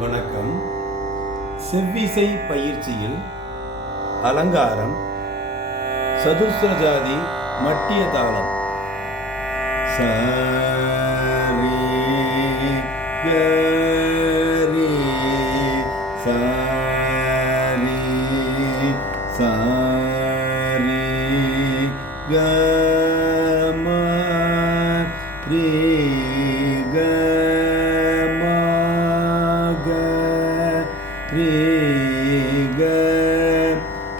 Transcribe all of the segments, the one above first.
வணக்கம். செவ்விசை பயிற்சியில் அலங்காரம் சதுஸ்ர ஜாதி மட்டிய தாளம். சரி கரி சாரி சாரி கம ரீ ரீக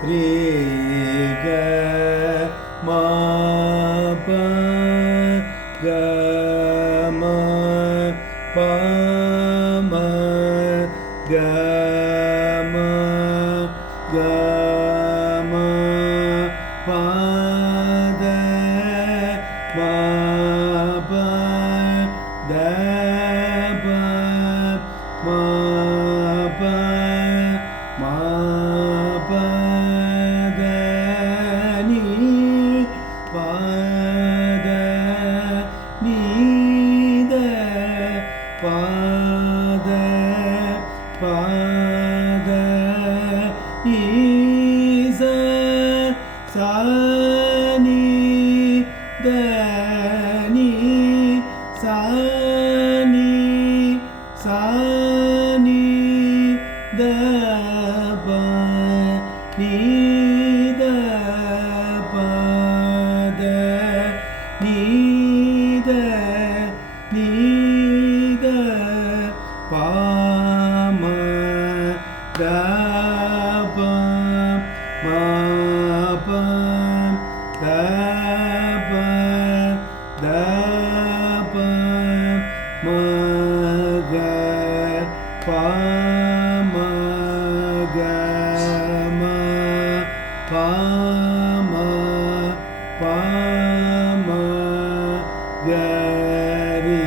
ரீக மாப கம பம கம கம பத மாப தப மாப மாபதனி பாத நீத பாத பாத நீச சானி தனி சானி சானி தப நீத பத நீத நீத பாம தப மாப தப தப மக பாம கம பாம பாம கரி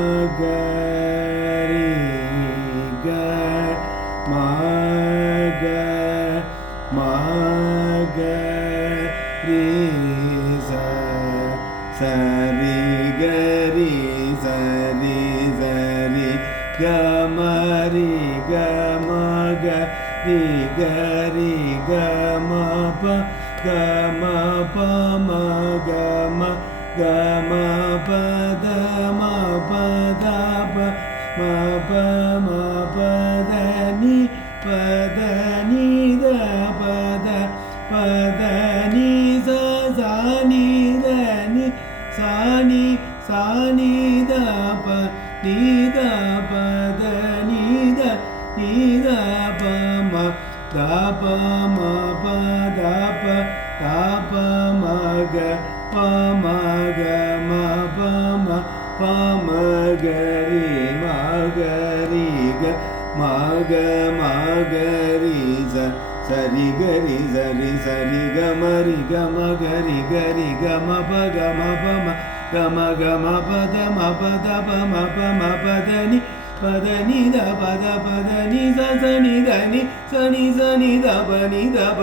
மகரி க மக மகரி சரி கரி சரி சரி கமரி கமக ரி கரி கம ப கம பம கம கம பத ம பத ப ம ப ம பத நி பத நி த பத பத நி ச சா நி த நி சா நி சா நி த ப நி த பத நி த நி த ப ம த ப ம ப த ப த ப ம க ப ம க ம ப ம ப ம க ரி ம க ரி க ம க ம க ரி ச சரி கரி சரி சரி க ம ரி க ம க ரி க ரி க ம ப க ம ப ம க ம க ம ப த ம ப த ப ம ப ம ப த நி பத நி த பத பத நி ச ச நி த நி ச நி ச நி த ப நி த ப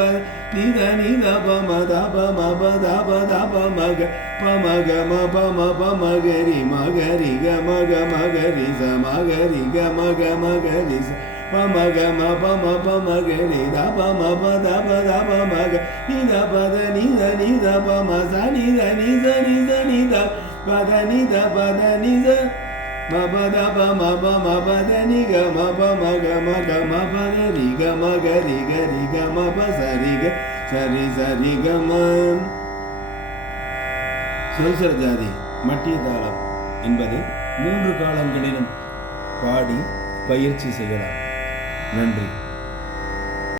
நி த நி த ப ம த ப ம ப த ப த ப ம க ப ம க ம ப ம ப ம க ரி ம க ரி க ம க ம க ரி ச ம க ரி க ம க ம க ரி ச ப ம க ம ப ம ப ம க ரி த ப ம ப த ப த ப ம க நி த ப த நி த நி த ப ம ச நி த நி ச நி ச நி த ப த நி த ப த நி ச ம ப த ப ம ப ம ப த நி க ம ப ம க ம க ம ப த ரி க ம க ரி க ரி க ம ப ச ரி க சரி சரி க ம. சதுஸ்ர ஜாதி மட்டிய தாளம் என்பதை 3 காலங்களிலும் பாடி பயிற்சி செய்யலாம். நன்றி.